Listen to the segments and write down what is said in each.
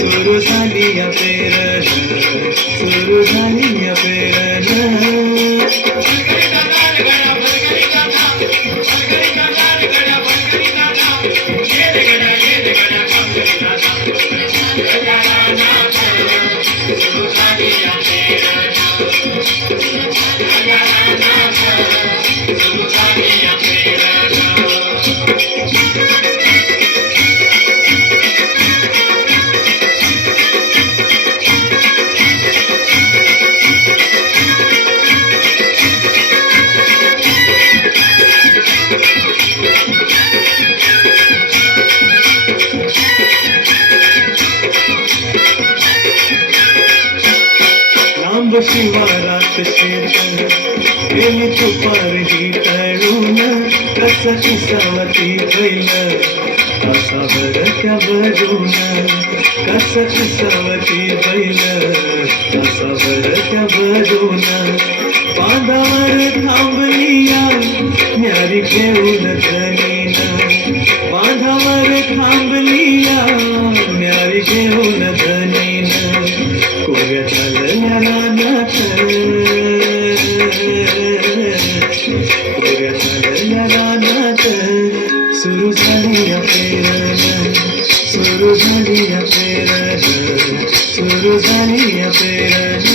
सुरू झाली या पेरण, सुरू झाली या पेरण. शिवारात शेत गेली तुपारही तळून, कस किसावती बैल असा बरक्या भरून, कस किसावती बैल असा बरक्या भरून. बांधावर थांबलिया न्यारी घेऊन धनीन, बांधावर थांबलिया न्यारी घेऊन धनीन. कोऱ्या चालल्या रानात, कोऱ्या चालल्या रानात, सुरू झाली या पेरण, सुरू झाली या पेरण, सुरू झाली या पेरण.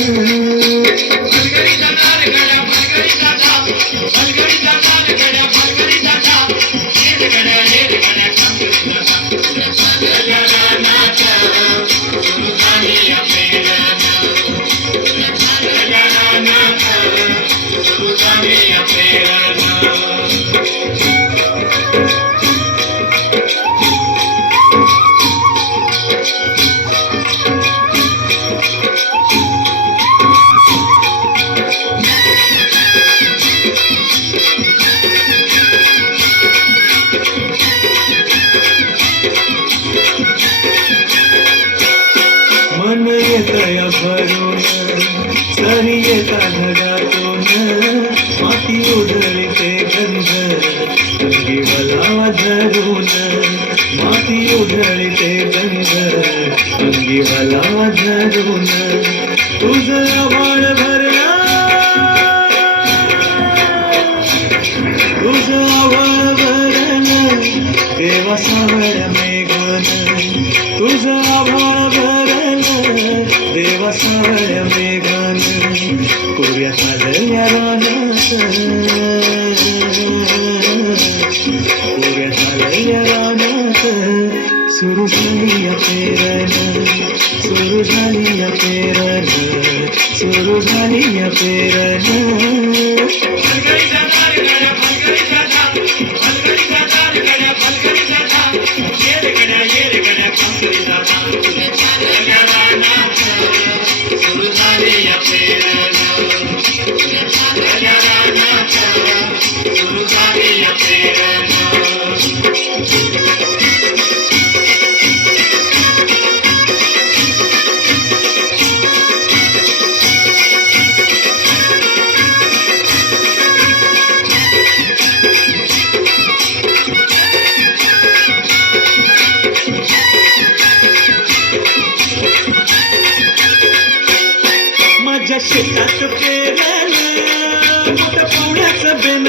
मन येतया भरून, सरी येता ढगातून, माती उधळते गंध अंगी वलावा धरून, माती उधळते गंध अंगी वलावा धरून. तुझं आभाळ भरला, तुझं आभाळ भरलं देवा सावळ्या मेघन, तुझं आभाळ भरलं देवा सावळ्या मेघन. कोऱ्या चालल्या रानात, कोऱ्या चालल्या रानात, सुरू झाली या पेरण, सुरू झाली या पेरण, सुरू झाली या पेरण. माझ्या शेतात पेरलं मोठ्या पावड्याचं बेन,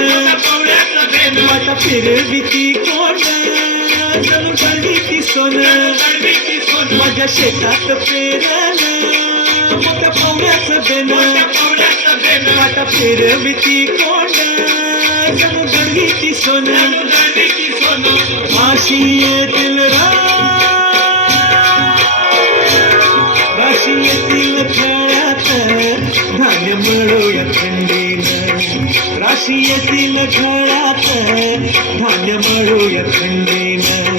वाटा फिरवी ती कोण जणू गळली ती सोन. माझ्या शेतात पेरलं मोठ्या पावड्याचं बेन, वाटा फिरवी ती कोण जणू गळली ती सोन. माशी येतील राशी येतील खेळात धान्य मिळूया थंडीनं, राशी येतील खेळात धान्य मिळूया थंडीनं.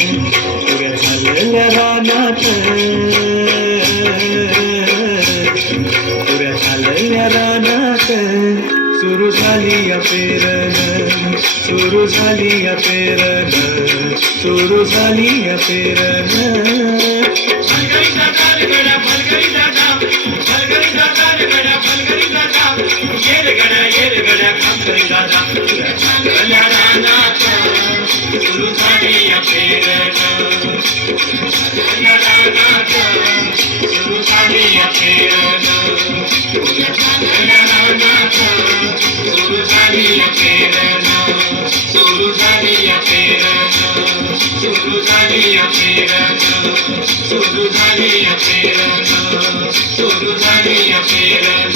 पुऱ्या चालल्या रानात, पुऱ्या चालल्या रानात, सुरू झाली या पेरण, सुरू झाली या पेरण, सुरू झाली या पेरण. सुरू झाली या पेरण, झाली या पेरण सुरू झाली या पेरण